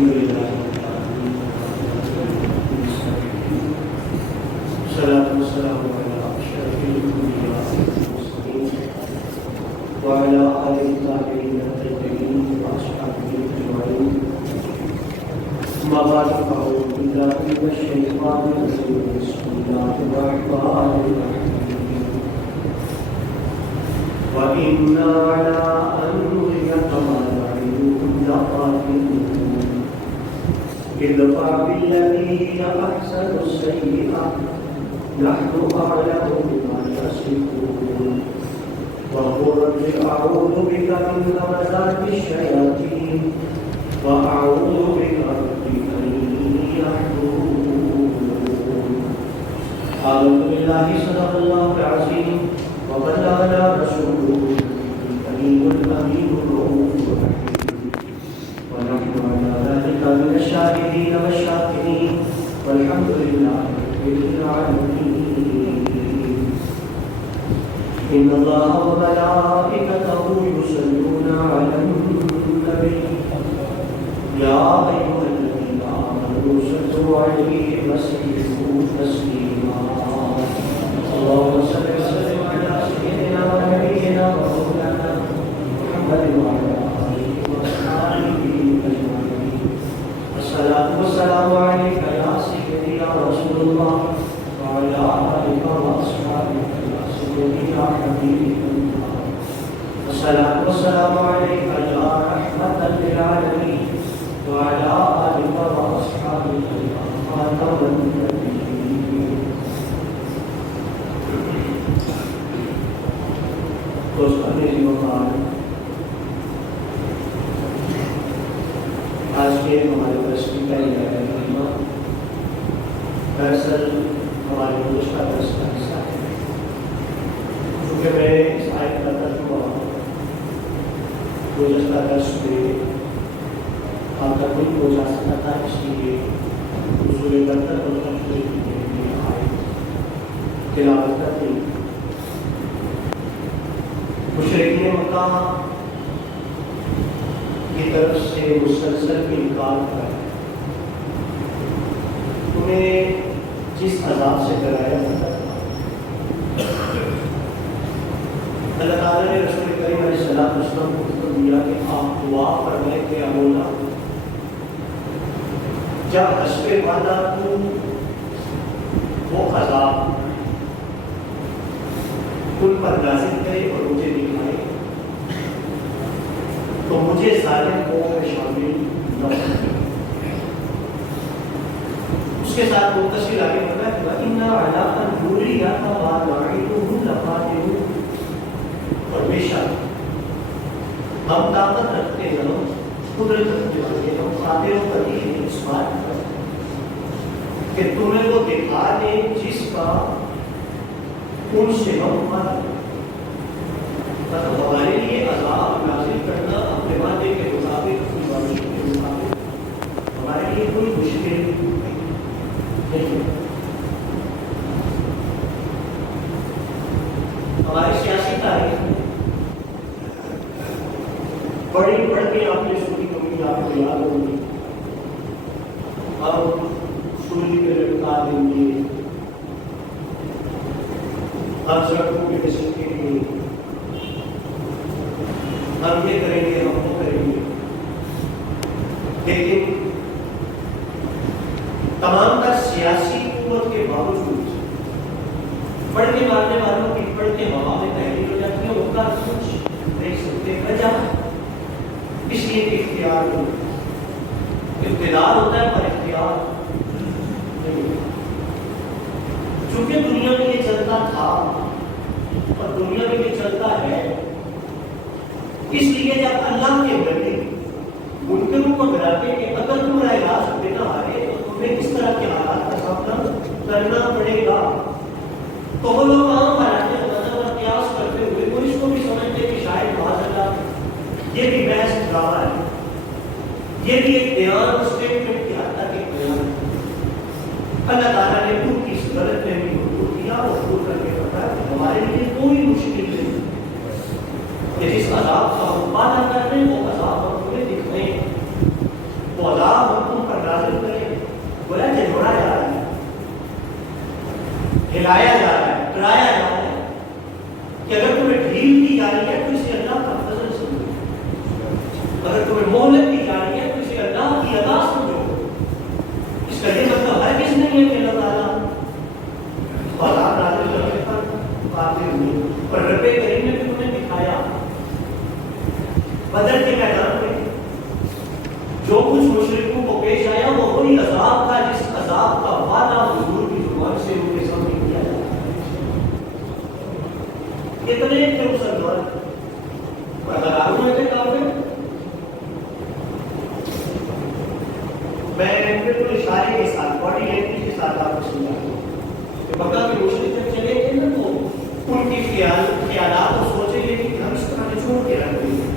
الحمد لله رب العالمين والصلاة والسلام على أشرف الأنبياء والمرسلين وعلى آله الطاهرين الطيبين وأصحابه أجمعين. أما بعد فأعوذ بالله من الشيطان الرجيم. بسم الله الرحمن الرحيم. وإنا على أن نريك ما نعدهم لقادرون. ادفع بالذين أحسنوا السيئة نحن أعلم بما يصفون. وقل رب أعوذ بك من همزات الشياطين وأعوذ بك رب أن يحضرون. آمنت بالله صدق الله العظيم وبلغ رسوله الكريم الأمين الرؤوف الرحيم. ونحن على ذلك من الشاهدين والشاكرين والحمد لله رب العالمين. إن الله وملائكته يصلون على النبي يا أيها الذين آمنوا صلوا عليه وسلموا تسليما. اللهم صل وسلم على سيدنا ونبينا ومولانا محمد وعلى آله وصحبه أجمعين. الصلاة والسلام عليك يا سيدي يا رسول الله وعلى آلك وأصحابك يا سيدي يا حبيبي الله. الصلاة والسلام عليك يا رحمة للعالمين وعلى آلك وأصحابك يا خاتم النبيين. دوستان عزیزان، آج کے ہمارے درس کی پہلی آیت کریمہ دراصل ہمارے گزشتہ درس کا حصہ ہے. چونکہ میں اس آیت کا ترجمہ گزشتہ درس میں آپ تک نہیں پہنچا سکتا تھا، اس لیے حضور برکت اور تفسیر کی آیت تلاوت کرتے ہیں. مشرکین مکہ کی طرف سے مسلسل انکار کر انہیں جس عذاب سے ڈرایا جاتا تھا، اللہ تعالیٰ نے رسول کریم علیہ السلام کو حکم دیا کہ آپ دعا فرمائیں کہ مولا جب حسب وعدہ تو وہ عذاب ان پر نازل کرے اور مجھے دکھائے تو مجھے ظالم قوم میں شامل نہ کرے. اس کے ساتھ متصل آگے بڑھا کہ وَإِنَّا عَلَىٰ أَن نُرِيَكَ مَا نَعِدُهُمْ لَقَادِرُونَ. اور بے شک ہم طاقت رکھتے ہیں، ہم قدرت رکھتے ہیں، ہم قادر و قدیر ہیں اس بات پر کہ تمہیں وہ دکھا دیں جس کا ان سے ہم مطلب ہمارے لیے عذاب نازل کرنا اپنے وعدے کے مطابق اپنی وعدے کے مطابق ہمارے لیے کوئی مشکل نہیں. ہماری سیاسی تاریخ بڑی بڑھ کے آپ نے سنی ہوگی، آپ کو یاد ہوگی. ہم سولی پہ لٹکا دیں گے، ہم سڑکوں کے حصے کے لیے ہم یہ کریں گے، ہم وہ کریں گے. لیکن تمام تر سیاسی قوت کے باوجود پڑھ کے مارنے والوں کی پڑھ کے ہوا میں تحریر ہو جاتی ہے، ان کا کچھ نہیں سکتے وجہ اس لیے کہ اختیار ہو، اقتدار ہوتا ہے پر اختیار نہیں. چونکہ دنیا میں یہ چلتا تھا اور دنیا میں یہ چلتا ہے، اس لیے جب اللہ کے بندے منکروں کو ڈراتے کہ اگر تم براہ راست پہ نہ آئے تو تمہیں کس طرح کے حالات کا سامنا کرنا پڑے گا، تو وہ لوگ عام حالات میں نظر اور قیاس کرتے ہوئے وہ اس کو بھی سمجھتے کہ شاید معاذ اللہ یہ بھی بحث ڈرامہ ہے، یہ بھی ایک بیان اسٹیٹمنٹ کی حد تک ایک بیان ہے. اللہ تعالیٰ نے خود کی اس غلط فہمی کو دور کیا اور دور کر کے بتایا کہ ہمارے لیے کوئی مشکل نہیں کہ جس عذاب کا ہم وعدہ کر رہے ہیں وہ عذاب ہم تمہیں دکھائیں، وہ عذاب جا رہی ہے تو اسے اللہ کا فضل سمجھو، اگر تمہیں مہلت دی جا رہی ہے تو اسے اللہ کی عطا سمجھو. اس کا یہ مطلب ہرگز نہیں ہے کہ اللہ تعالیٰ عذاب نازل کرنے پر قادر نہیں. اور رب کریم نے بھی تمہیں دکھایا بدر کے میدان میں جو کچھ مشرکوں کو پیش آیا وہ وہی عذاب تھا جس عذاب کا وعدہ حضور کی زبان سے ان کے سامنے کیا جاتا ہے. کتنے تھے مسلمان اور ہزاروں میں تھے کافر. میں بالکل اشارے کے ساتھ باڈی لینگویج کے ساتھ آپ کو سمجھاتا ہوں کہ مکہ کے مشرک جب چلے گئے نا تو ان کی خیالات اور سوچیں گے کہ ہم اس طرح چھوڑ کے رکھ دیں گے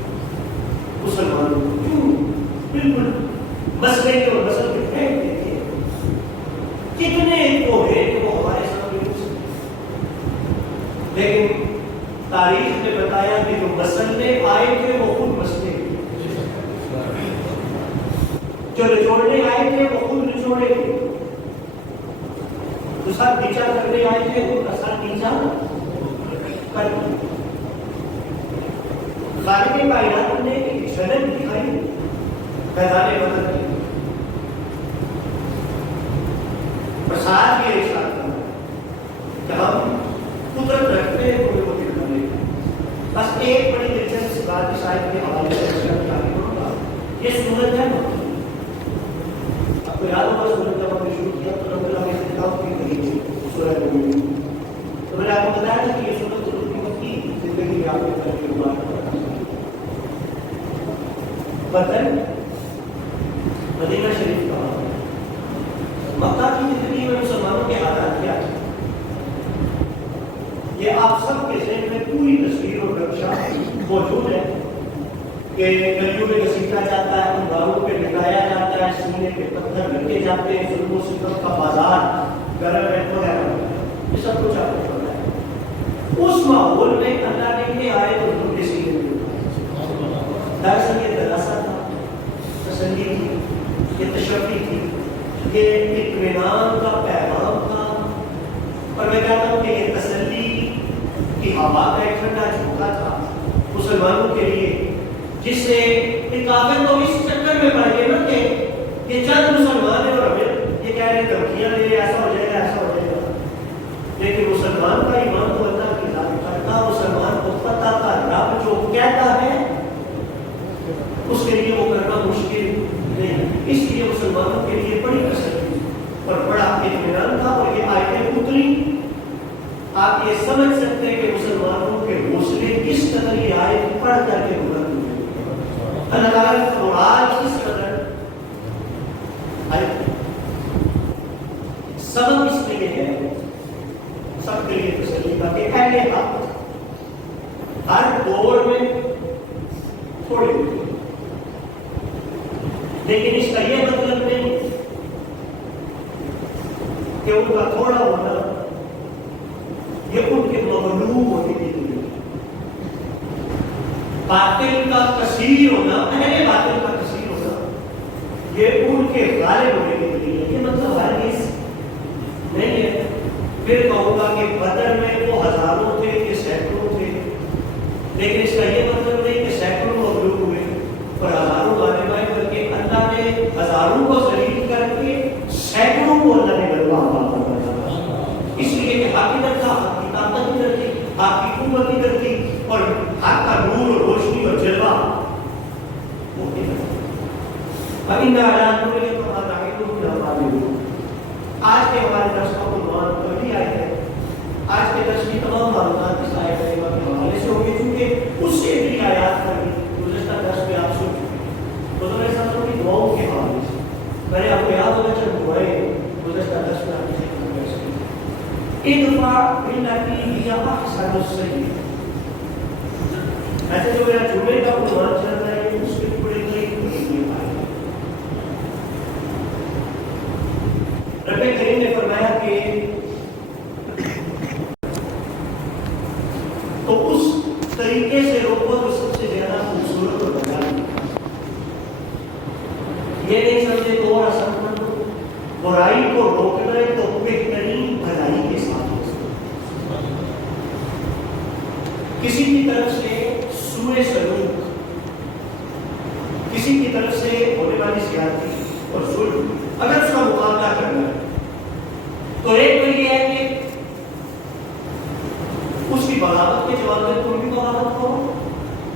مسلمانوں کو. کیوں؟ بالکل مسئلے کے اور مسئلے کے پھینک دیتے ہیں. کتنے وہ ہیں کہ وہ ہمارے سامنے ہو سکتے. لیکن تاریخ نے بتایا کہ جو مسئلے آئے تھے وہ خود مسئلے تھے، جو نچوڑنے آئے تھے وہ خود نچوڑے تھے، جو سر نیچا کرنے آئے تھے وہ سر نیچا کر دیا. خالق کائنات نے ایک جھلک دکھائی میدان بدر کی اور ساتھ یہ ارشاد کرنا کہ ہم قدرت رکھتے ہیں تمہیں وہ دکھانے کا. بس ایک بڑی دلچسپ بات اس آیت کے حوالے سے کروں گا. یہ سورت ہے آپ کو یاد ہوگا سورت جب ہم نے شروع کیا تو رب اللہ نے کتاب کی کہی تھی سورت مومنون. تو میں نے آپ کو بتایا تھا کہ یہ سورت ضرور کی زندگی میں آپ کے طرف کی بات بدر مدینہ شریف کا مکہ کی زندگی میں مسلمانوں کے حالات کیا تھے یہ آپ سب کے ذہن میں پوری تصویر اور نقشہ موجود ہے کہ گلیوں میں گھسیٹا جاتا ہے، انگاروں پہ لٹایا جاتا ہے، سینے پہ پتھر رکھے جاتے ہیں، ظلم و ستم کا بازار گرم ہے وغیرہ. یہ سب کچھ آپ کو پتا ہے. اس ماحول میں اللہ نے یہ آئے تو ہم نے سینے میں دراصل یہ دلاسا تھا، تسلی تھی، یہ تشفی تھی، یہ اطمینان کا پیغام تھا. اور میں کہتا ہوں کہ یہ تسلی کی ہوا کا ایک ٹھنڈا جھونکا تھا مسلمانوں کے لیے، جس سے کافر تو اس چکر میں پڑ گئے نا کہ یہ چند مسلمان ہیں اور ہمیں یہ کہہ رہے دھمکیاں دے رہے ایسا ہو جائے گا ایسا ہو جائے گا. لیکن مسلمان کا ایمان تو اللہ کی ذات کرتا. مسلمان کو پتہ تھا رب جو کہتا ہے اس کے لیے وہ کرنا مشکل نہیں. اس لیے مسلمانوں کے لیے بڑی تسلی اور بڑا اطمینان تھا. اور یہ آیتیں اتری آپ یہ سمجھ سکتے ہیں کہ مسلمانوں کے حوصلے کس قدر یہ آیت پڑھ کر کے بلند ہوئے. اللہ تعالیٰ کی مراد کس قدر سبب اس لیے ہے سب کے لیے تسلی کا کہ اہل حق ہر دور میں تھوڑے ہوتے ہیں، لیکن اس کا یہ مطلب نہیں کہ ان کا تھوڑا ہونا یہ ان کے مغلوب ہونے کی دلیل ہے. باطل کا کثیر ہونا، اہل باطل کا کثیر ہونا یہ ان کے غالب ہونے کی دلیل ہے. یہ مطلب ہرگز نہیں ہے. پھر کہوں گا کہ بدر میں وہ ہزاروں تھے کہ سینکڑوں تھے، لیکن اس کا یہ مطلب نہیں کہ سینکڑوں مغلوب ہوئے اور ہزاروں غالب آئے، بلکہ اللہ نے ہزاروں کو ذلیل کر کے سینکڑوں کو اللہ نے غلبہ عطا فرمایا. اس لیے کہ حق ادھر تھا، حق کی طاقت ادھر تھی، حق کی قوت ادھر تھی، اور حق کا نور اور روشنی اور جلوہ وہ ادھر تھا. آج کے ہمارے درس کا عنوان وہی آئے ہے. آج کے درس کی تمام معلومات اس آیت کریمہ کے حوالے سے ہوگی، کیونکہ اس سے بھی آیات پر بھی گزشتہ درس میں آپ سن چکے ہیں. حضور صلی اللہ علیہ وسلم کی دعاؤں کے حوالے سے میں نے آپ کو یاد ہوگا چند دعائیں گزشتہ درس میں آپ سے ادفع بالتي هي احسن السيئة. ایسے جو میرا جمعے کا عنوان چل رہا ہے اس کے پورے کئی رب کریم نے فرمایا کہ تو اس طریقے سے روکو جو سب سے زیادہ خوبصورت اور بھلائی. یہ نہیں سمجھے تو اور اثر کر دو. برائی کو روکنا ہے تو بہترین بھلائی کے ساتھ. کسی کی طرف سے طرف سے ہونے والی زیادتی اور ظلم اگر اس کا مقابلہ کرنا ہے تو ایک تو یہ ہے کہ اس کی بغاوت کے جواب میں تم بھی بغاوت کرو،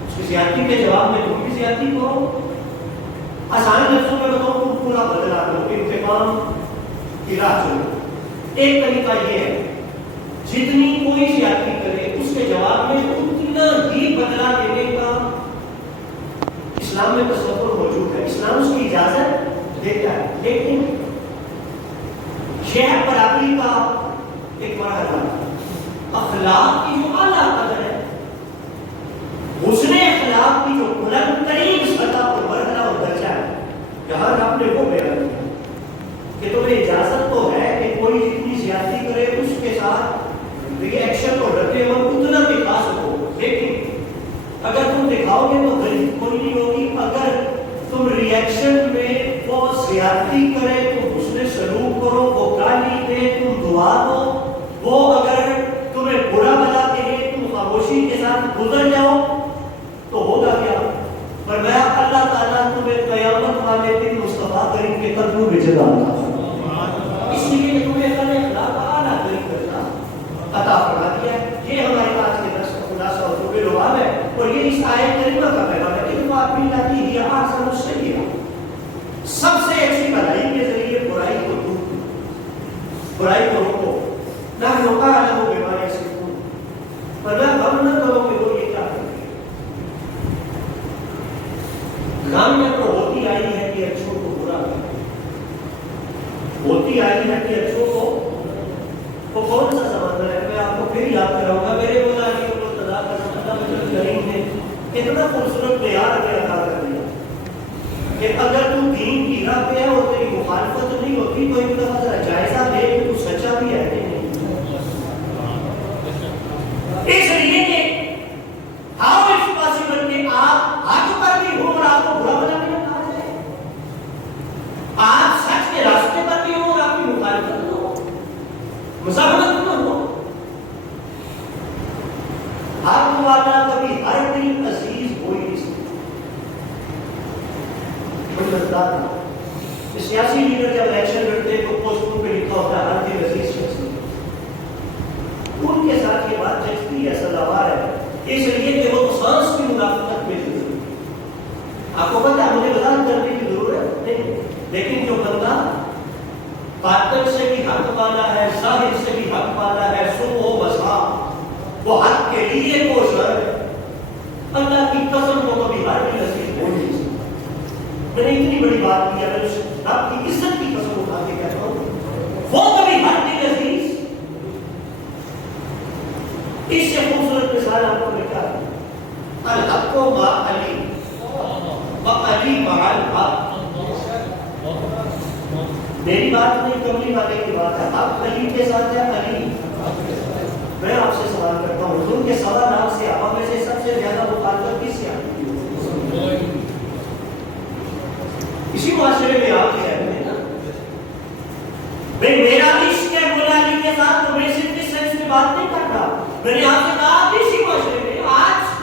اس کی زیادتی کے جواب میں تم بھی زیادتی کرو. آسان لفظوں میں بتاؤ تم پورا بدلا دو، انتقام کی راہ چلو. ایک طریقہ یہ ہے جتنی کوئی زیادتی کرے اس کے جواب میں اتنا ہی بدلا دینے کا اسلام میں تصور موجود ہے. اسلام اس کی اجازت دیتا ہے، لیکن شہر برابری کا ایک مرحلہ اخلاق کی جو اعلیٰ قدر ہے، حسن اخلاق کی جو بلند ترین سطح پر مرحلہ اور درجہ ہے، یہاں آپ نے وہ بیان کیا کہ تمہیں اجازت تو ہے کہ کوئی جتنی زیادتی کرے اس کے ساتھ ری ایکشن اور رد عمل اتنا دکھا سکو، لیکن اگر تم دکھاؤ گے تو غلط کوئی نہیں ہوگی. اگر تم ری ایکشن میں وہ زیادتی کرے تم حسن سلوک کرو، وہ گالی دے تم دعا دو، وہ اگر تمہیں برا بلا کہے تم خاموشی کے ساتھ گزر جاؤ، تو ہوگا کیا؟ فرمایا اللہ تعالیٰ تمہیں قیامت والے دن مصطفیٰ کریم کے قدموں میں جگہ اس لیے کہ تمہیں اللہ اخلاق اعلیٰ طریقے عطا فرما دیا ہے. یہ ہمارے پاس کے درس کا خلاصہ اور طول لباب ہے، اور یہ اس آیت کریمہ کا پیغام ہے کہ بات بھی لاتی ہے احسن السیئہ، سب سے اچھی بھلائی کے ذریعے برائی کو دور کرو، برائی کو روکو. نحن اعلم بما یصفون، پر غم نہ کرو کہ وہ یہ کیا کرتے ہیں. غم میں تو ہوتی آئی ہے کہ اچھوں کو برا کرے، ہوتی آئی ہے کہ اچھوں کو وہ کون سا سمندر ہے؟ میں آپ کو پھر یاد کراؤں گا میرے مولا علی المرتضیٰ کا اللہ مجھے کریم نے اتنا خوبصورت معیار ہمیں عطا کر دیا کہ اگر تم دین کی راہ پہ ہے اور تیری مخالفت نہیں ہوتی تو ایک دفعہ ذرا جائزہ لے کہ تو سچا بھی ہے کہ نہیں. اس لیے کہ ہاؤ اٹس پاسبل کہ آپ حق پر بھی ہو اور آپ کو برا بنا نہیں کہا جائے، آپ سچ کے راستے پر بھی ہو اور آپ کی مخالفت نہ ہو، مزاحمت نہ ہو. حق والا کبھی ہر دل عزیز ہو ہی نہیں سکتا. سیاسی لیڈر جب الیکشن لڑتے ہیں تو پوسٹروں پہ لکھا ہوتا ہے ہر دل عزیز شخص. ان کے ساتھ یہ بات جچتی ہے، سزاوار ہے، اس لیے کہ وہ تو سانس کی منافقت میں ضرور. آپ کو پتہ ہے مجھے وضاحت کرنے کی ضرورت نہیں، لیکن جو بندہ باطن سے بھی حق والا ہے، ظاہر سے بھی حق والا ہے، صبح و مساء وہ حق کے لیے کوشاں ہے، اللہ کی قسم کو کبھی ہر دل عزیز ہو نہیں سکتا. میں نے اتنی بڑی بات کی، اگر اس رب کی عزت کی قسم اٹھا کے کہتا ہوں وہ کبھی ہر دل عزیز. اس سے خوبصورت مثال آپ کو لکھا ہے الحق مع علی وعلی مع الحق. میری بات نہیں کملی والے کی بات ہے، آپ علی کے ساتھ ہے. علی میں آپ سے سوال کرتا ہوں، حضور کے سوا نام سے آپ میں سے سب سے زیادہ مخالفت کس سے آتی ہے؟ اسی معاشرے میں آپ کے رہتے ہیں نا. میرا عشق ہے مولا علی کے ساتھ، تو میں صرف اس سینس میں بات نہیں کر رہا. میں نے آپ سے کہا کہ اسی معاشرے میں آج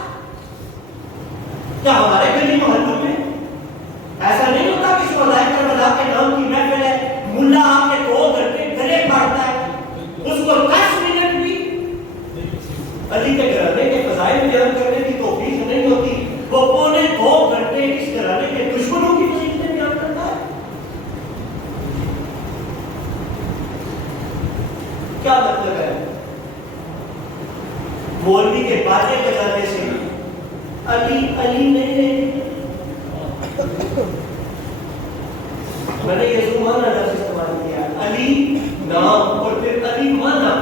کیا ہمارے گلی محلوں میں ایسا نہیں ہوتا کہ شہدائے کربلا کے نام کی محفل ہے، ملا آپ کے 2 گھنٹے گلے کاٹتا ہے، اس کو 10 منٹ بھی علی کے گھرانے کے فضائل بیان کرنے کی توفیق نہیں ہوتی، وہ پونے 2 گھنٹے اس گھرانے کے دشمنوں کی فضیلتیں بیان کرتا ہے. کیا مطلب ہے؟ مولوی کے باجے بجانے سے علی علی نہیں. میں نے یہ زمانہ لفظ استعمال کیا، علی نام اور پھر علی مانا.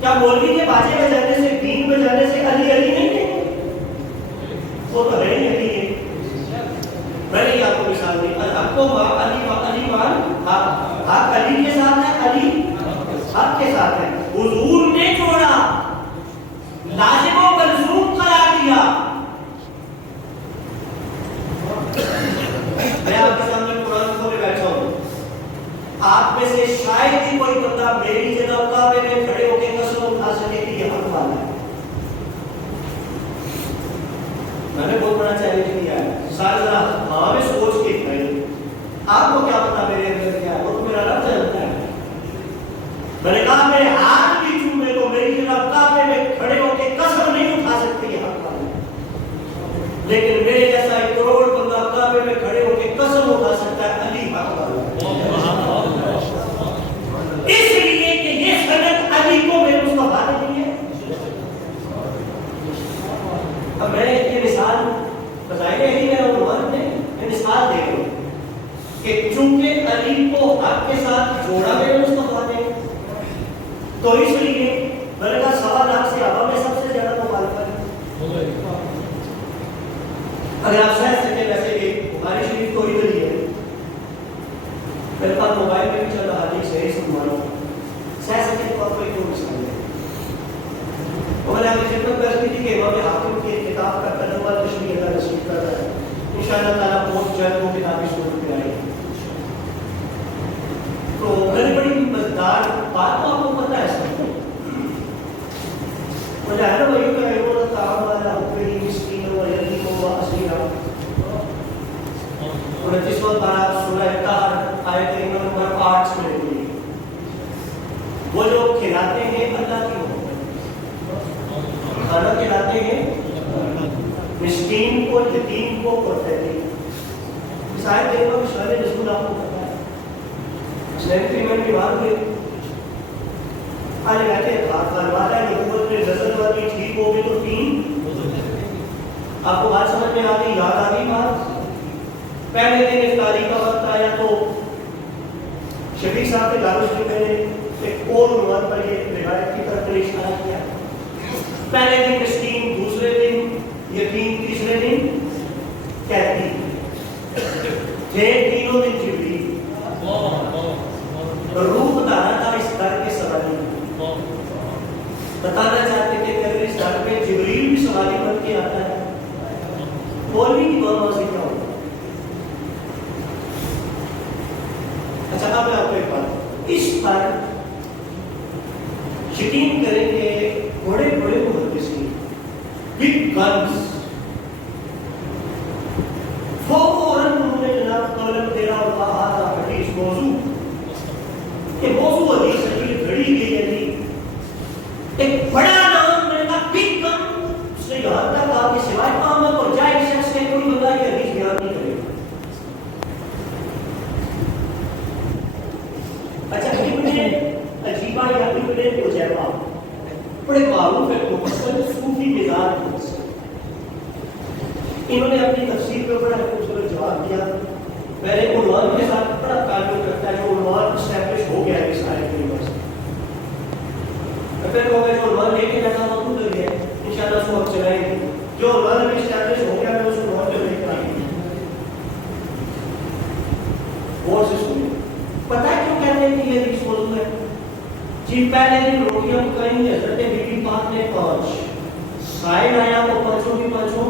کیا مولوی کے باجے بجانے سے، دین بجانے سے علی علی نہیں ہے؟ وہ تو ہے علی ہے. میں نے آپ کو مثال دی الحق مع علی وعلی مع الحق. حق علی کے ساتھ ہے، علی حق کے ساتھ ہے. حضور نے چھوڑا، لازم و ملزوم قرار دیا. میں آپ کے سامنے قرآن کھولے بیٹھا ہوں، آپ میں سے شاید ہی کوئی بندہ میری جگہ کعبے میں کھڑے ہو کے قسم اٹھا سکے کہ یہ حق والا ہے. میں نے بہت بڑا چیلنج کیا ہے، ذرا ہاں میں سوچ کے کھائیں، آپ کو کیا پتا میرے اندر کیا ہے، وہ تو میرا رب جانتا ہے۔ میں نے کہا میرے ہاتھ بھی چومے تو میری جناب کعبے میں کھڑے ہو کے قسم نہیں اٹھا سکتے یہ حق والے، لیکن میرے جیسا ایک کروڑ بندہ کعبے میں کھڑے ہو کے قسم اٹھا سکتا ہے علی حق والا، اس لیے کہ یہ سند علی کو میرے مصطفیٰ نے دی ہے۔ اب میں یہ مثال بتائی گئی ہے اور عنوان میں مثال دے رہا ہوں کہ چونکہ علی کو حق کے ساتھ جوڑا میرے مصطفیٰ نے، تو اس لیے میں نے کہا 1.25 لاکھ سے عوام میں سب سے زیادہ مخالفت ہے۔ اگر آپ سمجھ سکیں ویسے کہ بخاری شریف تو ادھر ہی ہے، میرے پاس موبائل میں بھی چل رہا ہے، صحیح سنوانا سہ سکیں تو آپ کو ایک مثال ہے۔ اور میں نے آپ کی خدمت کر دی تھی کہ امام حاکم کی کتاب کا ترجمہ تشریح اللہ نصیب کر رہا ہے، انشاءاللہ تعالیٰ بہت جلد وہ کتابی صورت پہ آئے گی۔ تو میں نے بڑی مزیدار بات تو آپ کو پتہ ہے سب کو، مجھے ہے نا وہی کہ ایمون الطعام والا حکمی مسکین و یتیم و اسیرا، 29واں پارہ سورہ طٰہر آیت نمبر 8 میں لکھی ہے، وہ جو کھلاتے ہیں اللہ کی محبت، کھانا کھلاتے ہیں مسکین کو، یتیم کو اور فقیر۔ اس آیت کے اوپر شان رسول آپ کو پتہ ہے، اسلام ایمان کی بات ہوئی، آج کہتے ہیں خانوادہ نبوت میں نظر والی ٹھیک ہوگی تو 3 آپ کو بات سمجھ میں آتی، یاد آتی بات؟ پہلے دن افطاری کا وقت آیا تو شفیع صاحب کے دارالعلوم شریف میں نے ایک اور عنوان پر یہ روایت کی طرف اشارہ کیا، پہلے دن مسکین، دوسرے دن یتیم، تیسرے دن قیدی، تینوں دن جبریل۔ روح بتانا تھا اس گھر کے سوالی، بتانا چاہتے تھے کہ اگر اس گھر میں جبریل بھی سوالی بن کے آتا ہے، مولوی کی ماما سے کیا ہوگا؟ اچھا اب میں آپ کو ایک بات اس پر یقین کریں کہ بڑے بڑے محدثین بگ گنز فوراً انہوں نے جناب قلم تیرا اور کہا تھا حدیث موضوع، کہ موضوع حدیث ہے گھڑی گئی ہے، ایک بڑا نام میں نے کہا بگ گن، اس نے یہاں تک کہا کہ سوائے قامت اور جائے شخص کے کوئی بندہ یہ حدیث بیان نہیں کرے گا۔ اچھا ابن عجیبہ یا ابن عجیبہ بڑے معروف ہے، مفسر صوفی مزاج مفسر، انہوں نے اپنی تفسیر پہ بڑا خوبصورت جواب دیا۔ میں نے عنوان کے ساتھ بڑا تعلق رکھتا ہے، جو عنوان اسٹیبلش ہو گیا ہے اس آیت کی وجہ سے، پھر وہ جو عنوان لے کے بیٹھا وہ خود لگے انشاءاللہ اس کو ہم چلائیں گے، جو عنوان ابھی اسٹیبلش ہو گیا میں اس عنوان پہ لے کر آئیں گے۔ غور سے سنیں، پتہ ہے کیوں کہتے ہیں کہ یہ حدیث موضوع ہے؟ جی پہلے دن روٹیاں پکائیں گے حضرت بی بی پاک نے 5، سائل آیا تو 5 کی 5،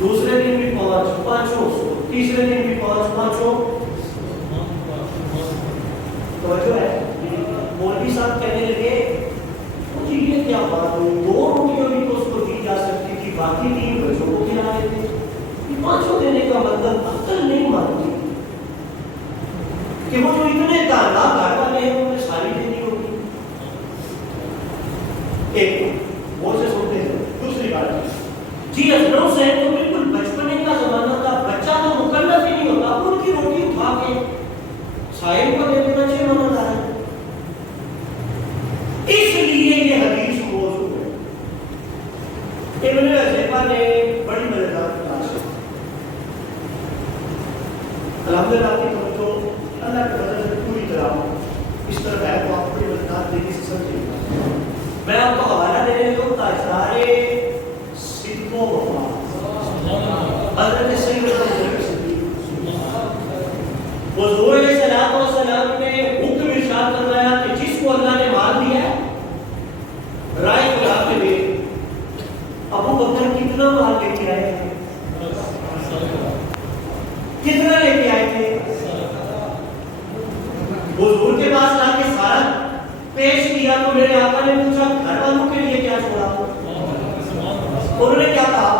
دوسرے دن بھی 5، تیسرے دن بھی 5، توجہ ہے؟ مولوی صاحب کہنے لگے مجھے یہ کیا بات ہوئی، 2 روٹیاں بھی تو اس کو دی جا سکتی تھی، باقی 3 بچوں کو کھلا رہے تھے، 5 دینے کا مطلب عقل نہیں مانتی کہ وہ جو اتنے دانا گھر والے ہیں انہیں ساری دینی ہوگی۔ ایک وہ سے سنتے ہیں۔ دوسری بات جی حضرت حسین تو بالکل بچپنے کا زمانہ تھا، بچہ تو مکلف ہی نہیں ہوتا، ان کی روٹی اٹھا کے سائل کو دے دینا چاہیے مانا ہے، اس لیے یہ حدیث موضوع ہے۔ ابن عجیبہ نے بڑی مزیدار تلاش کی، الحمدللہ آپ کی توجہ اللہ کے فضل سے پوری طرح اس طرح ہے تو آپ بڑی مزیدار طریقے سے سمجھیں گے۔ میں آپ کو حوالہ دینے کو تاجدار صدق و وفا حضرت سیدنا ابوبکر صدیق حضور علیہ الصلوۃ والسلام نے حکم ارشاد فرمایا کہ جس کو اللہ نے مال دیا ہے رائے خدا کے لیے، ابو بکر کتنا مال لے کے آئے تھے؟ کتنا لے کے آئے تھے؟ حضور کے پاس لا کے سارا پیش کیا تو میرے آقا نے پوچھا گھر والوں کے لیے کیا چھوڑا؟ انہوں نے کیا کہا؟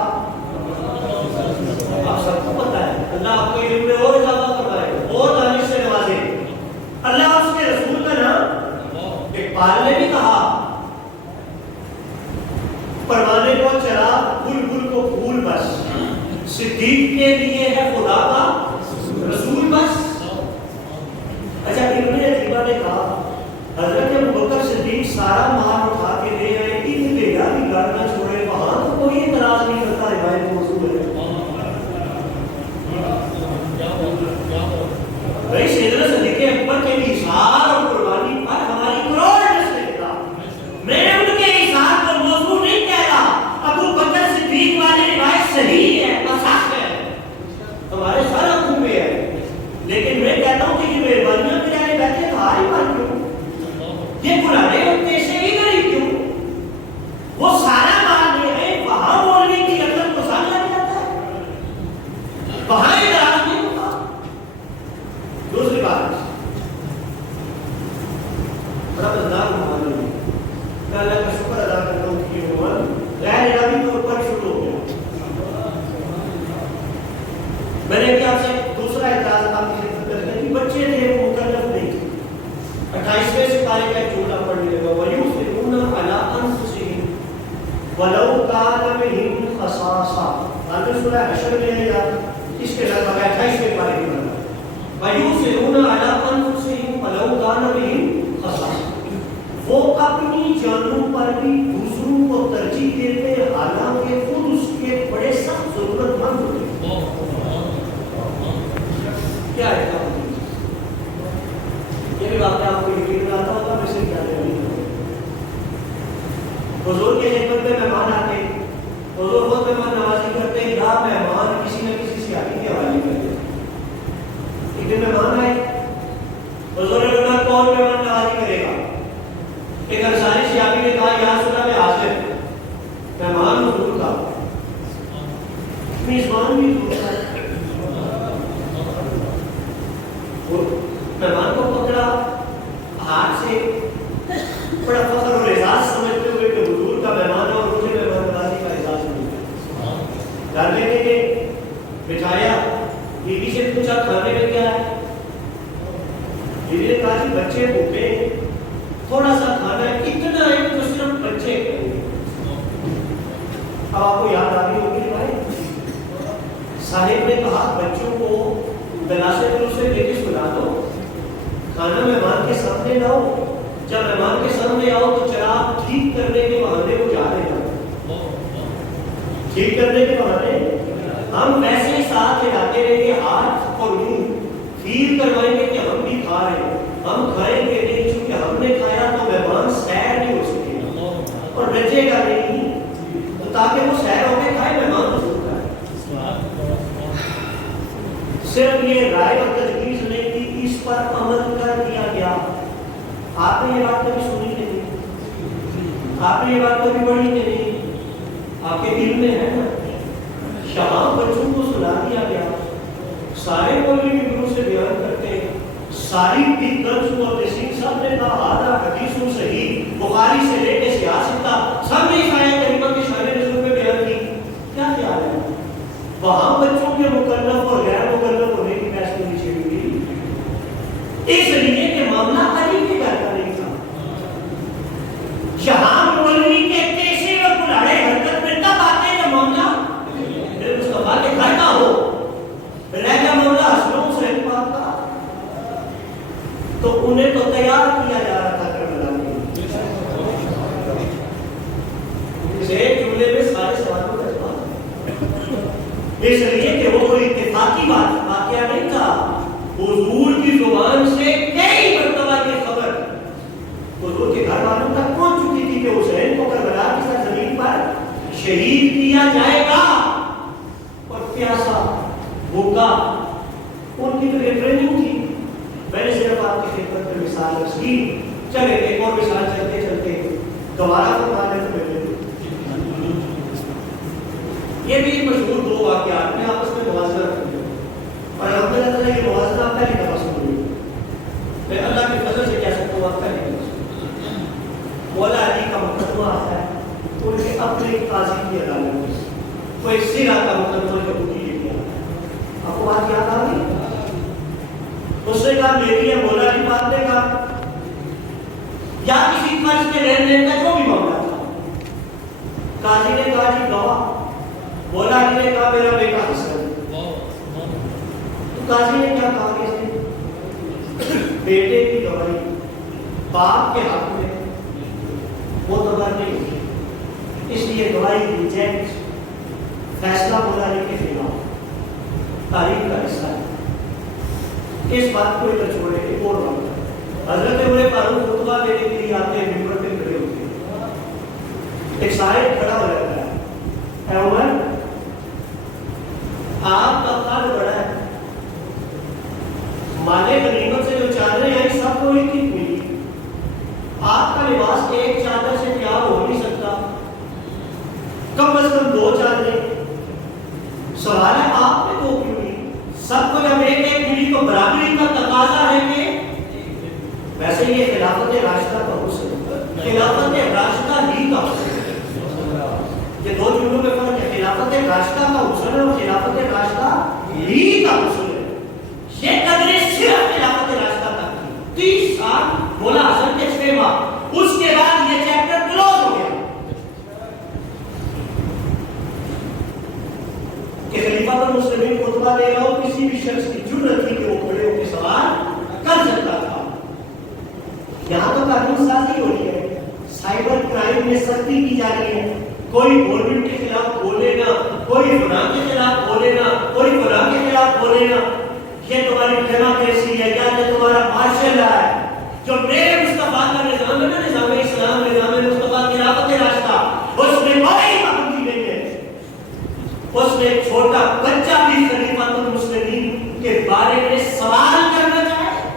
صدیق کے لیے ہے خدا کا رسول بس. اچھا ابن عتیبہ نے کہا حضرت ابوبکر صدیق سارا مال اٹھا کے لے آئے، ایک بیڑا بھی گھر نہ چھوڑے، وہاں تو کوئی اعتراض نہیں کرتا، روایت موضوع ہے. بھائی سیدنا صدیق اکبر کے اظہار اور قربانی پر ہماری کروڑ نسلیں تھا. میں نے ان کے اظہار کو موضوع نہیں کہہ رہا. ابو بکر صدیق والی روایت صحیح ہے، صح ہے، ہمارے سارا منہ پہ ہے، لیکن میں کہتا ہوں کہ یہ مہربانیاں کرنے بیٹھے ہماری بات کیوں؟ یہ پرانے ہوتے سے ہی نہیں کیوں؟ وہ سارا مال لے آئے، وہاں بولنے کی عقل کو سامنے لگ جاتا ہے، وہاں اعتراض نہیں ہوتا. دوسری بات بڑا بدنام عنوان ہے، میں اللہ کا شکر ادا کرتا ہوں کہ یہ عنوان غیر ارادی طور پر شروع ہو گیا. میں نے بھی آپ سے دوسرا اعتراض آپ کی خدمت میں رکھا کہ بچے تھے وہ مکلف نہیں تھے. 28ویں سپارے کا ایک جملہ پڑھنے لگا وَيُؤْثِرُونَ عَلَىٰ أَنفُسِهِمْ وَلَوْ كَانَ بِهِمْ خَصَاصَةٌ. آپ نے سورہ حشر میں ہے یا اس کے علاوہ 28ویں پارے میں ہے وَيُؤْثِرُونَ عَلَىٰ أَنفُسِهِمْ وَلَوْ كَانَ بِهِمْ خَصَاصَةٌ. وہ اپنی جانوں پر بھی دوسروں کو ترجیح دیتے حالانکہ خود اس کے بڑے سخت ضرورت مند ہوتے. کیا ہے یہ بھی واقعہ آپ کو یقین میں آتا ہوگا، میں سے کیا نہیں. حضور کے خدمت میں مہمان آتے، حضور خود مہمان نوازی کرتے یا مہمان کسی نہ کسی سیاحی کے حوالے کرتے. ایک دن مہمان آئے، حضور نے کہا کون مہمان نوازی کرے گا؟ ایک انصاری سیاحی نے کہا یا رسول اللہ میں حاضر. مہمان حضور کا میزبان بھی حضور کا. مہمان کو پکڑا ہاتھ سے، بڑا فخر اور اعزاز سمجھتے ہوئے کہ حضور کا مہمان ہے اور مجھے مہمان نوازی کا اعزاز ملتا. گھر میں لے کے بٹھایا، بیوی سے پوچھا کھانے میں کیا ہے؟ بیوی نے کہا جی بچے بھوکے، تھوڑا سا کھانا ہے، اتنا ہے کہ صرف بچے کھائیں. اب آپ کو یاد آ رہی ہوگی بھائی صاحب نے کہا بچوں کو گلاسے دل سے لے کے سلا دو، کھانا مہمان کے سامنے لاؤ، جب مہمان کے سامنے آؤ تو چراغ ٹھیک کرنے کے بہانے کو جا رہے ہیں. ٹھیک کرنے کے بہانے ہم ویسے ہی ساتھ ہلاتے رہیں گے، ہاتھ اور منہ فیل کروائیں گے کہ ہم بھی کھا رہے ہیں. ہم کھائیں گے نہیں، چونکہ ہم نے کھایا تو مہمان سیر نہیں ہو سکے اور بچے گا نہیں، تو تاکہ وہ سیر ہو کے کھائے، مہمان ضرور کھائے. صرف یہ رائے اور تجویز نہیں تھی، اس پر عمل کر دیا گیا. آپ نے یہ بات کبھی سنی کہ نہیں؟ آپ نے یہ بات کبھی پڑھی کہ نہیں؟ آپ کے دل میں ہے نا. شام بچوں کو سلا دیا گیا، سارے مولوی بھی گرو سے بیان کرتے ہیں، ساری درس اور تحسین سب نے کہا آدھا حدیث صحیح بخاری سے لے کے سیاست کا سب نے عیسائی کریمہ کے شان نزول میں بیان کی. کیا خیال ہے وہاں بچوں کے مکلف اور غیر مکلف ہونے کی بحث نہیں چھیڑی گئی، اس لیے کہ معاملہ علی کے گھر کا نہیں تھا. یہاں مولوی کے پیشے اور بلاڑے حرکت میں تب آتے ہیں جب معاملہ مصطفیٰ کے گھر کا ہو. رہ گیا معاملہ حسن حسین پاک کا تو انہیں تو تیار کیا جا رہا تھا کربلا میں. اس ایک جملے میں سارے سوالوں کا جواب، اس لیے کہ وہ کوئی اتفاقی واقعہ نہیں تھا. حضور کی زبان سے کئی مرتبہ یہ خبر حضور کے گھر والوں تک پہنچ چکی تھی کہ حسین کو کربلا کی سرزمین پر شہید کیا جائے گا. اور پیاسا بھوکا ان کی تو یہ ٹریننگ تھی. میں نے صرف آپ کی خدمت میں مثال رکھ کی. چلے ایک اور مثال چلتے چلتے دوبارہ فرمانے کو ملے. یہ بھی مشہور دو واقعات میں آپس میں موازنہ کرتے ہیں اور الحمدللہ تعالیٰ یہ موازنہ پہلی دفعہ سن رہی ہے. میں اللہ کے فضل سے کہہ سکتا ہوں آپ پہلی دفعہ سن. مولا علی کا مقدمہ آتا ہے ان کے اپنے قاضی کی عدالت میں، کوئی سرا کا مقدمہ یہودی لے گیا. آپ کو بات یاد آ گئی؟ اس نے کہا میری ہے، مولا علی بات نے کہا یا کسی فرض کے لین دین کا جو بھی معاملہ تھا. قاضی نے کہا جی گواہ مولا علی نے کہا میرا بیٹا حسن. تو قاضی نے کیا کہا کہ اس نے بیٹے کی گواہی باپ کے حق میں معتبر نہیں ہوتی، اس لیے گواہی ریجیکٹ. فیصلہ مولا علی کے خلاف تاریخ کا حصہ ہے. اس بات کو ادھر چھوڑے ایک اور بات. حضرت عمر فاروق خطبہ دینے کے لیے آتے ہیں، ممبر پہ کھڑے ہوتے ہیں. ایک صاحب کھڑا ہو جاتا ہے، اے عمر آپ کا قد بڑا ہے، مال غنیمت سے جو چادریں آئی سب کو ایک ہی ملی، آپ کا لباس ایک چادر سے تیار ہو نہیں سکتا، کم از کم 2 چادریں. سوال ہے آپ نے 2 کیوں ملی؟ سب کو جب ایک ایک ملی تو برابری کا تقاضا ہے کہ ویسے یہ خلافت راشدہ کا حسن، خلافت راشدہ ہی کا حسن. یہ 2 جملوں میں فرق ہے. خلافت راشدہ کا حسن اور خلافت راشدہ ہی کا حسن ہے. یہ قدرے صرف خلافت راشدہ تک تھی. 30 سال مولا حسن کے 6 ماہ، اس کے بعد یہ چیپٹر کلوز ہو گیا کہ خلیفہ المسلمین خطبہ دے رہا ہو، کسی بھی شخص کی جرأت تھی کہ وہ کھڑے ہو کے سوال کر سکتا تھا. یہاں تو قانون سازی ہو رہی ہے، سائبر کرائم میں سختی کی جا رہی ہے. کوئی گورنمنٹ کے خلاف بولے گا، کوئی فلاں کے خلاف بولے گا، کوئی فلاں کے خلاف بولے گا. یہ تمہاری ڈیموکریسی ہے یا یہ تمہارا مارشل لا ہے. جو میرے مصطفیٰ کا نظام ہے نا، نظام اسلام، نظام مصطفیٰ خلافت راستہ، اس میں کوئی پابندی نہیں ہے. اس میں ایک چھوٹا بچہ بھی خلیفۃ المسلمین کے بارے میں سوال کرنا چاہے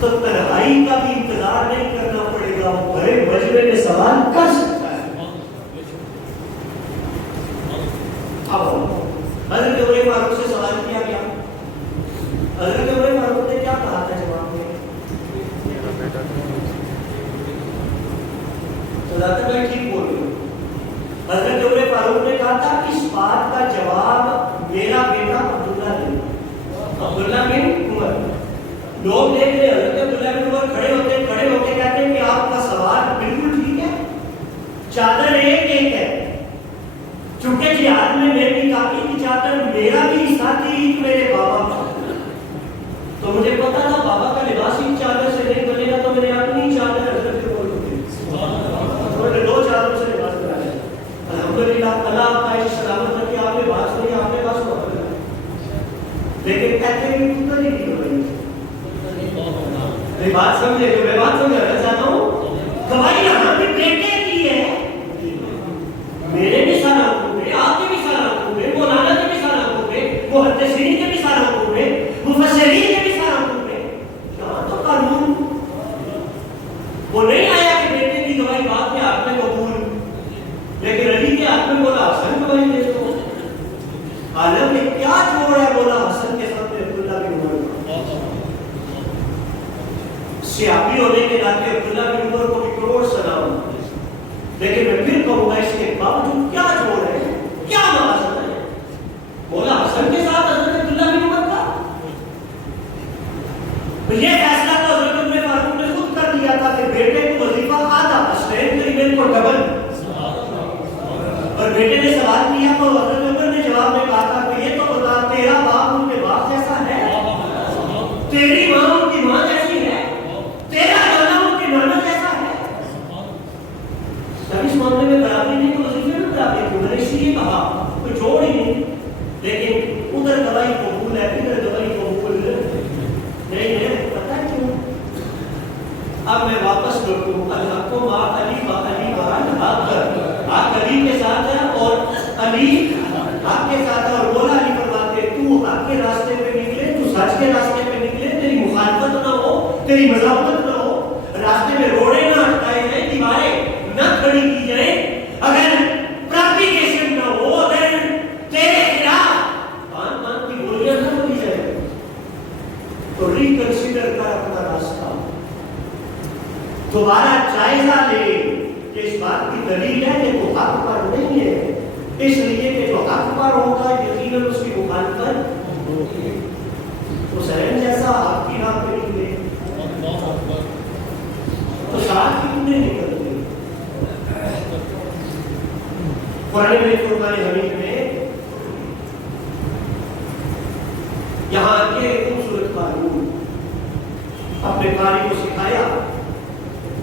تو تنہائی کا بھی انتظار نہیں کرنا پڑے گا، وہ بڑے مجمع میں سوال کر سکتا ہے. اب حضرت عمر فاروق سے سوال کیا گیا. حضرت عمر فاروق نے کیا کہا تھا جواب میں؟ تو ذات میں ٹھیک بول رہی ہوں. حضرت عمر فاروق نے کہا تھا اس بات کا جواب میرا بیٹا عبداللہ دے. عبداللہ بن عمر. لوگ دیکھ رہے حضرت عبداللہ بن عمر کھڑے ہو کے کہتے ہیں کہ آپ کا سوال بالکل ٹھیک ہے، چادر ایک ہے. چونکہ جہاد میں میری کافی کی چادر میرا بھی حصہ تھی میرے بابا کا، تو مجھے پتا تھا بابا کا لباس ہی چادر سے نہیں بنے گا، تو میں نے اپنی چادر حضرت کو بول دی. 2 چادروں سے لباس بنایا. الحمدللہ اللہ آپ کا سلامت رکھے. آپ نے بات سنی، آپ نے بات سنا، لیکن کہتے ہیں کہ تو نہیں ہو رہی. بات سمجھے جو میں بات سمجھانا چاہتا ہوں، گواہی یہاں بھی بیٹے کی ہے. میرے بھی سارا حکم ہے، آپ کے بھی سارا حکم ہے، مولانا کے بھی سارا حکم ہے، محدثین کے بھی سارا حکم ہے، مفسرین کے بھی سارا حکم ہے. یہاں تو قانون وہ نہیں آیا کہ بیٹے کی گواہی بات میں آپ نے قبول، لیکن علی کے ہاتھ میں مولا حسن گواہی دے دو. عالم نے کیا چھوڑا ہے مولا حسن کے ساتھ عبداللہ بن عمر. سیاپی ہونے کے ناطے عبداللہ بن عمر کو بھی کروڑ سلام، لیکن میں پھر کہوں گا اس کے باوجود کیا جوڑ ہے، کیا موازنہ ہے مولا حسن کے ساتھ حضرت عبداللہ بن عمر کا. یہ فیصلہ تو حضرت عمر فاروق نے خود کر دیا تھا کہ بیٹے کو وظیفہ آدھا، اسٹینڈ کریمنٹ کو ڈبل. اور بیٹے نے سوال کیا تو حضرت عمر نے جواب میں کہا تھا کہ یہ تو بتا تیرا باپ ان کے باپ جیسا ہے، تیری ماں ان کی ماں جیسی ہے، تیرا نانا ان کے نانا جیسا ہے. تب اس معاملے میں برابری نہیں تو وظیفے میں برابری کیوں؟ میں نے اس لیے کہا کوئی جوڑ ہی نہیں. لیکن ادھر گواہی قبول ہے، ادھر گواہی قبول نہیں ہے. پتہ ہے کیوں؟ اب میں واپس لوٹوں الحق کو ماں علی با علی بہن حق علی کے ساتھ ہے اور علی حق کے ساتھ ہے. اور مولا علی فرماتے تو حق کے راستے پہ نکلے، تو سچ کے راستے پہ نکلے، تیری مخالفت نہ ہو، تیری مذاکرت نہ ہو، راستے میں روڑے نہ ہٹائے جائیں، دیواریں نہ کھڑی کی جائیں، اگر پراپیگیشن نہ ہو، اگر تیرے خلاف پان کی گولیاں نہ ہوئی جائیں، تو ریکنسیڈر کر اپنا راستہ، دوبارہ جائزہ لے کہ اس بات کی دلیل ہے کہ وہ حق پر نہیں ہے، اس لیے کہ جو حق پر ہوگا یقیناً اس کی مخالفت ہوگی. حسین جیسا حق کی راہ پہ نکلے تو ساتھ کیوں نہیں نکلتے؟ قرآن میں بیماری کو سکھایا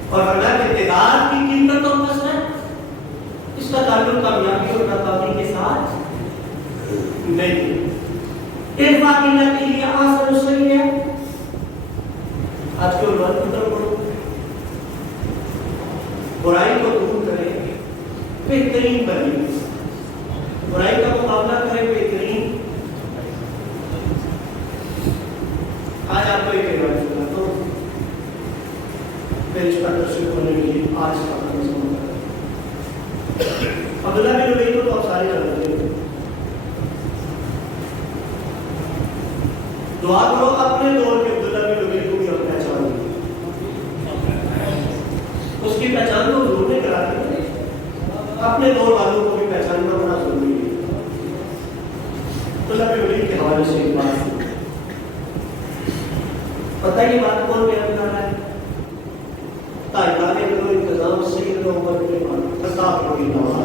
اور فرمایا کہ اقتدار کی قیمت اور مسئلہ اس کا تعلق کامیابی اور ناکامی کے ساتھ نہیں. ارفع باللہ کے لیے آسان صحیح ہے. آج کے عنوان کی طرف پڑھو. برائی کو دور کرے بہترین بنی. برائی کا مقابلہ کرے بہترین. آج آپ کو ایک روایت سناتا ہوں. پھر اس کا تفسیر کرنے کے لیے آج کا مضمون عبداللہ بن ابی کو تو آپ سارے جانتے ہیں. دعا کرو اپنے دور کے عبداللہ بن ابی کو بھی ہم پہچان لیں. اس کی پہچان کو ضرور نہیں کراتے, اپنے دور والوں کو بھی پہچاننا بڑا ضروری ہے. عبداللہ بن ابی کے حوالے سے ایک بات پتہ یہ بات کون بیان کر رہا ہے؟ تائیدارے کو انتظام سید عمر کے بعد خطاب کو بھی نوازا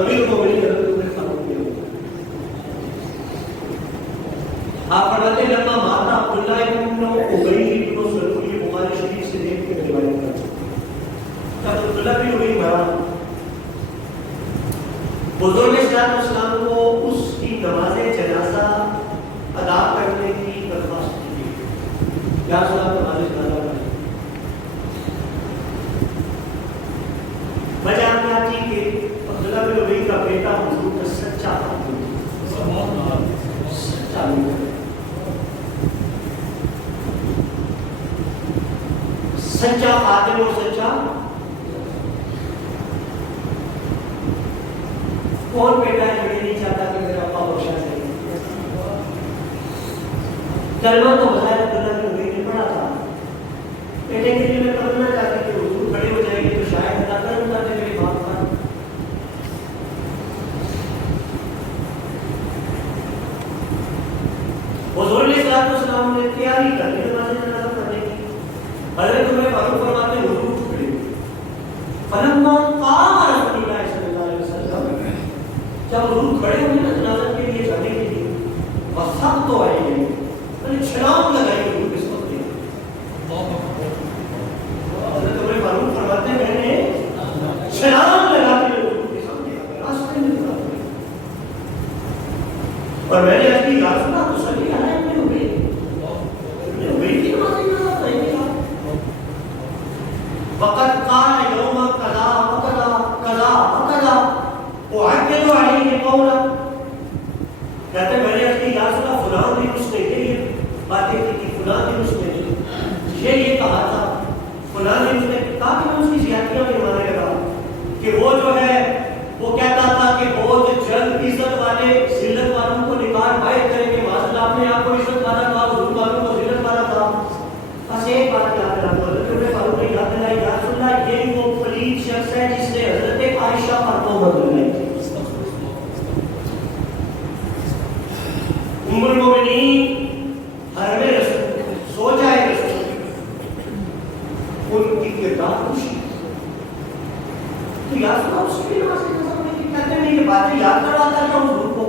امیر کو بڑی حضرت نے خطاب کیا. آپ فرماتے ہیں لما ماتا عبداللہ ابن ابی بن سلول بخاری شریف سے دیکھ کے روایت کرتے ہیں. جب عبداللہ بن ابی مرا بزرگ اسلام کو اس کی نماز جنازہ ادا کرنے کی درخواست کی. یا صاحب نماز جنازہ وجہ کیا تھی کہ عبداللہ بن ابی کا بیٹا حضور کا سچا آدمی, سچا لوگ, سچا آدم اور سچا کون بیٹا ہے جو یہ نہیں چاہتا کہ میرا ابا بخشا جائے. کلمہ تو بظاہر عبداللہ بن ابی نے پڑھا تھا. بیٹے کے لیے میں کرنا چاہتی کہ حضور کھڑے ہو جائے گی تو شاید اللہ کرم کرتے میری بات پر. حضور علیہ السلام نے تیاری کر لی نماز جنازہ پڑھنے کی. حضرت عمر فاروق فرماتے ہیں حضور اٹھ کھڑے. فلما قام رسول اللہ صلی اللہ علیہ وسلم, جب حضور کھڑے ہوئے نا جنازہ کے لیے جانے کے لیے, وسط تو آئی ہے چھلانگ لگائی حضور اس وقت. حضرت عمر فاروق فرماتے ہیں میں نے چھلانگ لگا کے حضور کے سامنے راستے میں کھڑا ہوا اور میں نے اپنی رات سنا تو سبھی آ رہے ہیں ابھی کی نماز جنازہ پڑھیں گے. وقت قال یوم قضا وقضا قضا وقضا اعقد علیہ قولا. کہتے میں نے اپنی رات سنا فلاں دن اس نے یہ باتیں کی تھی, فلاں دن اس نے یہ کہا تھا, فلاں دن اس نے کہا کہ میں اس کی زیادتیاں نہیں مانے لگا کہ وہ جو ہے وہ کہتا تھا کہ بہت جلد عزت والے ذلت والوں کو نکال باہر کریں گے. معاذ اپنے آپ کو عزت والا تھا, ظلم والوں کو ذلت والا تھا. بس ایک بات یاد رکھو, حضرت فاروق نے یاد دلائی یا رسول اللہ یہ وہ پلید شخص ہے جس نے حضرت عائشہ پر تہمت لگائی تھی. ام المؤمنین حرم رسول سوچا ہے رسول ان کی کردار خوشی تو یاد کرو اس کی نماز کی کہتے ہیں یہ باتیں یاد کرواتا کیا حضور کو.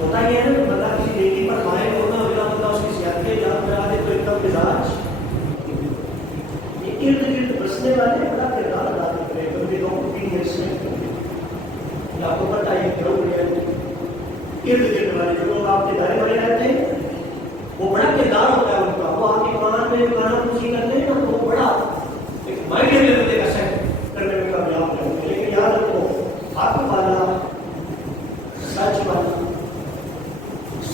ہوتا یہ ہے نا بندہ کسی نیکی پر قائم ہونا, بلا بندہ اس کی زیادتیاں یاد کرا دے تو ایک دم مزاج یہ ارد گرد بسنے والے بڑا کردار ادا کرتے ہیں. کبھی لوگ بھی حصے آپ کو پتہ ہے کیوں ارد گرد والے جو لوگ آپ کے دائرے والے رہتے ہیں وہ بڑا کردار ہوتا ہے ان کا. وہ آپ کی قرآن میں گانا خوشی کرتے ہیں نا تو وہ بڑا ایک مائنڈ لیول کا سیٹ کرنے میں کامیاب کرتے ہیں. لیکن یاد رکھو حق والا, سچ والا,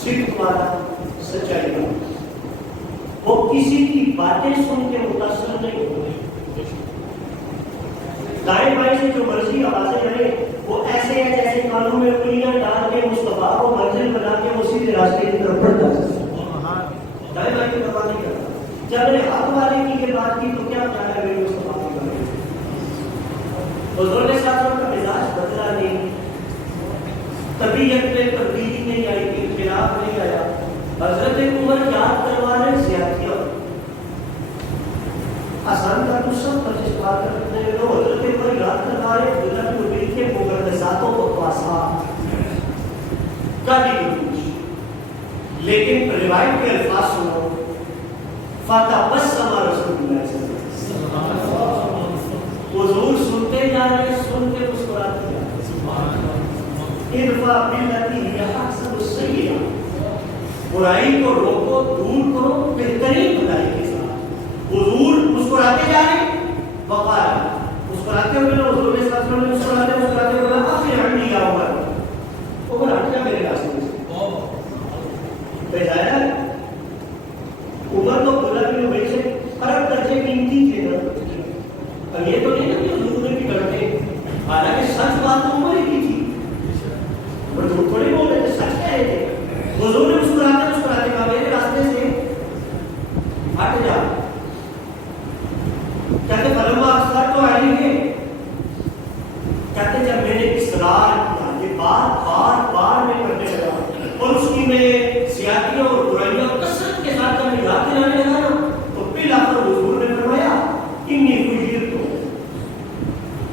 صدق والا, سچائی والا وہ کسی کی باتیں سن کے متاثر نہیں ہوتے. دائیں بائیں سے جو مرضی آوازیں آئیں وہ ایسے ہیں جیسے کانوں میں انگلیاں ڈال کے مصطفیٰ کو منزل بنا کے وہ سیدھے راستے کی طرف بڑھ جاتے ہیں. دائیں بائیں کی پرواہ نہیں کرتا. جب نے حق والے کی یہ بات کی تو کیا خیال ہے میرے مصطفیٰ کے بارے میں. حضور نے ساتھ کا مزاج بدلا نہیں, طبیعت میں تبدیلی نہیں آئی, انقلاب نہیں آیا. حضرت عمر یاد کروا رہے زیادتیاں آسان کا تو سب پر جس بات کرتے ہیں لوگ حضرت عمر یاد کروا رہے عبداللہ بن ابی کے مقدساتوں کو تو آسان کا نہیں کچھ, لیکن روایت کے الفاظ سنو، فتبسم رسول اللہ صلی اللہ علیہ وسلم، حضور سنتے جا رہے، سن کے مسکراتے جا رہے، ارفع باللتی ہی احسن السیئہ، برائی کو روکو، دور کرو بہترین بھلائی کے ساتھ۔ حضور مسکراتے جا رہے، وقال مسکراتے ہوئے نا حضور صلی اللہ علیہ وسلم نے مسکراتے ہوئے آخر عنی یا عمر، عمر ہٹ جا میرے راستے سے۔ بظاہر عمر تو بولا کہ بھائی سے ارب درجے قیمتی تھے نا، اب یہ تو نہیں نا کہ حضور نے بھی کرتے، حالانکہ سچ بات تو عمر ہی کی تھی، اور جھوٹ تھوڑی بول رہے تھے، سچ کہہ رہے تھے۔ حضور نے مسکراتے کہا میرے راستے سے ہٹ جا، کہتے فلما اکثر تو آئی ہے، کہتے جب میں نے اصرار کیا، یہ بات بار بار میں کرنے لگا اور اس کی میں زیادتیاں اور برائیاں کثرت کے ساتھ جب میں یاد دلانے لگا نا، تو پھر آ کر حضور نے فرمایا انی فجرت،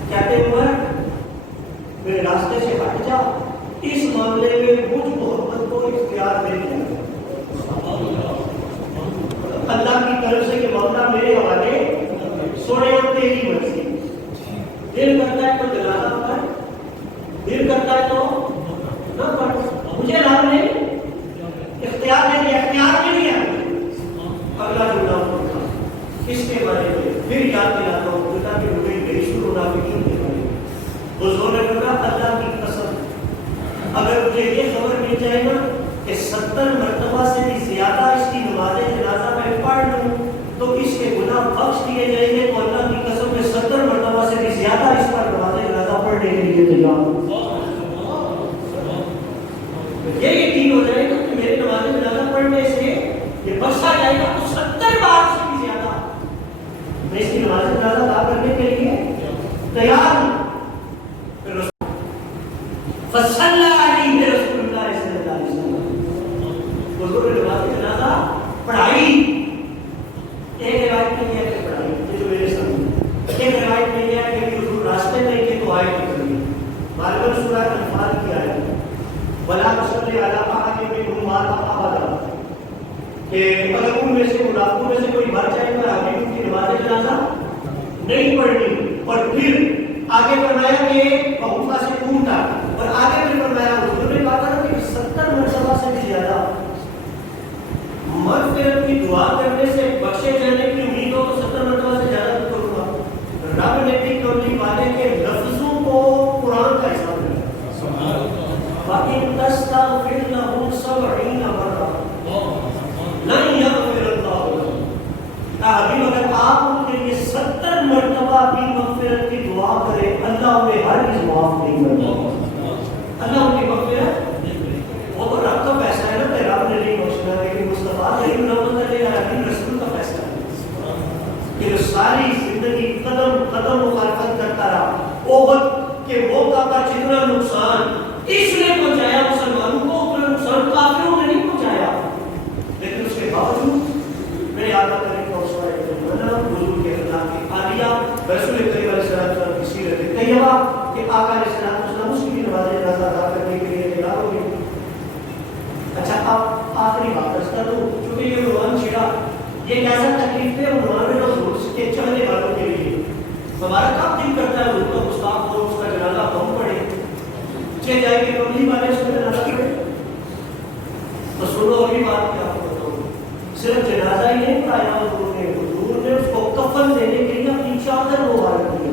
کہتے عمر میرے راستے سے ہٹ جا، اس معاملے میں مجھ محبت کو اختیار دے دیا، اللہ کی طرف سے یہ معاملہ میرے حوالے سوڑے اور تیری مرضی، دل کرتا ہے تو جلانا پڑ، دل کرتا ہے تو نہ پڑھ، مجھے نام نہیں اختیار دے دیا، اختیار کے لیے اگلا جملہ پڑھا اس کے بارے میں پھر یاد دلاتا ہوں خدا کے روئے بیشتر منافقین کے بارے میں۔ حضور نے کہا اللہ کی قسم اگر مجھے یہ خبر مل جائے نا کہ 70 مرتبہ سے بھی زیادہ اس کی نماز جنازہ میں پڑھ لوں تو اس کے گناہ بخش دیے جائیں گے، تو اللہ کی قسم میں 70 مرتبہ سے بھی زیادہ اس پر نماز جنازہ پڑھنے کے لیے تیار ہوں۔ یہ یقین ہو جائے گا کہ میرے نماز جنازہ پڑھنے سے یہ بخشا جائے گا تو 70 بار سے بھی زیادہ میں اس کی نماز جنازہ ادا کرنے کے لیے تیار ہوں۔ فصلی علیہ رسول اللہ صلی اللہ علیہ وسلم، حضور نے نماز جنازہ پڑھائی، ایک روایت میں یہ کہ پڑھائی، یہ جو میرے سامنے ایک روایت میں یہ ہے کہ حضور راستے میں کہ تو آئے تو کریے، غالباً سورہ انفال کی آیت وَلَا تَصَلِّ عَلَىٰ أَحَدٍ مِّنْهُمْ مَاتَ أَبَدًا، کہ اگر ان میں سے منافقوں میں سے کوئی مر جائے تو آگے ان کی نماز جنازہ نہیں پڑھنی، اور پھر آگے فرمایا کہ بہت سے اونٹا، اور آگے پھر فرمایا حضور نے کہا تھا کہ 70 مرتبہ سے بھی زیادہ مغفرت کی دعا کرنے سے بخشے جانے کی امید ہو تو 70 مرتبہ سے زیادہ تو کروں گا۔ رب نے بھی کملی والے کے لفظوں کو قرآن کا حساب دیا، وَإِن تَسْتَغْفِرْ لَهُمْ 70 مرة لَن يَغْفِرَ اللَّهُ لَهُمْ، حبیب اگر آپ ان کے لیے 70 مرتبہ بھی مغفرت کی دعا کریں اللہ انہیں ہرگز معاف نہیں کرتا، اللہ ان کی مغفرت وہ تو رب کا فیصلہ ہے نا کہ رب نے نہیں بخشنا، لیکن مصطفیٰ کریم رحمۃ اللہ علیہ رسول کا فیصلہ ہے کہ جو ساری زندگی قدم قدم مخالفت کرتا رہا، احد کے موقع پر جتنا نقصان اس نے پہنچایا مسلمانوں کو اتنا نقصان کافروں نے نہیں پہنچایا، لیکن اس کے باوجود میرے آقا کریم کا اسوہ منا حضور کے اخلاق عالیہ رسول کریم علیہ السلام کی سیرت طیبہ کہ آقا علیہ السلام اس کی نماز جنازہ ادا کرنے کے لیے تیار ہو گئے۔ اچھا اب آخری بات کرتا ہوں، چونکہ یہ عنوان چھڑا، یہ کیسا تکلیف ہے عنوان ہے حضور کے چاہنے والوں کے لیے، ہمارا کام دل کرتا ہے حضور کا گستاخ ہو، اس کا جنازہ ہم پڑھے، چلے جائے کہ کملی والے اس کا جنازہ پڑھے، تو سنو اگلی بات کیا آپ کو بتاؤں، صرف جنازہ ہی نہیں پڑھایا حضور نے اس کو کفن دینے کے لیے اپنی چادر مبارک دی،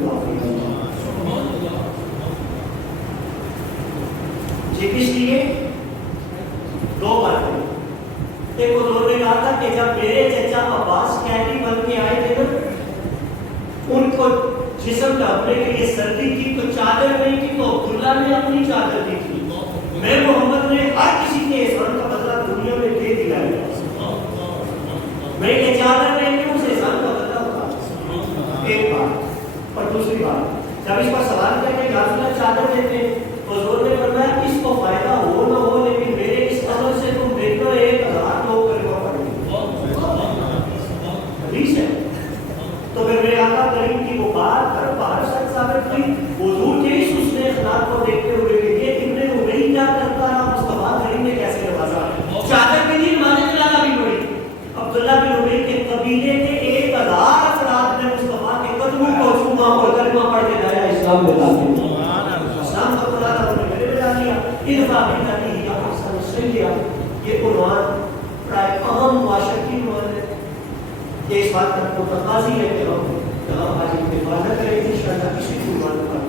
یہ کس لیے؟ دو باتیں، ایک حضور نے کہا تھا کہ جب میرے چچا عباس قیدی بن کے آئے تھے نا، ان کو جسم ڈھانپنے کے لیے سردی تھی تو چادر نہیں تھی، تو عبداللہ نے اپنی چادر دی تھی، میں محمد نے ہر کسی کے احسان کا بدلہ دنیا میں دے دیا ہے، میں یہ چادر لے کے اس احسان کا بدلہ ہوگا، ایک بات۔ اور دوسری بات، جب اس پر سوال کیا کہ یا رسول اللہ چادر دیتے ہیں، حضور نے فرمایا اس کو فائدہ ہو نہ ہو لیکن میرے اس عمل سے تم دیکھو 1000 لوگ کلمہ پڑھیں گے، حدیث ہے۔ تو پھر میرے آقا کریم کی وہ بات ہر باہر سچ ثابت ہوئی، حضور کے اس حسن اخلاق کو دیکھتے ہوئے کہ یہ ابن ابی کیا کرتا ہے، مصطفیٰ کریم نے کیسے نوازا، چادر کے لیے نماز جنازہ اسلام کا قرآن آپ نے میرے بجا لیا ادفع باللتی ہی احسن السیئۃ، یہ عنوان پرائے اہم معاشرتی عنوان ہے. یہ اس بات کا تقاضی ہے کہ ہم آج ان کے حفاظت کریں، انشاءاللہ کسی عنوان پر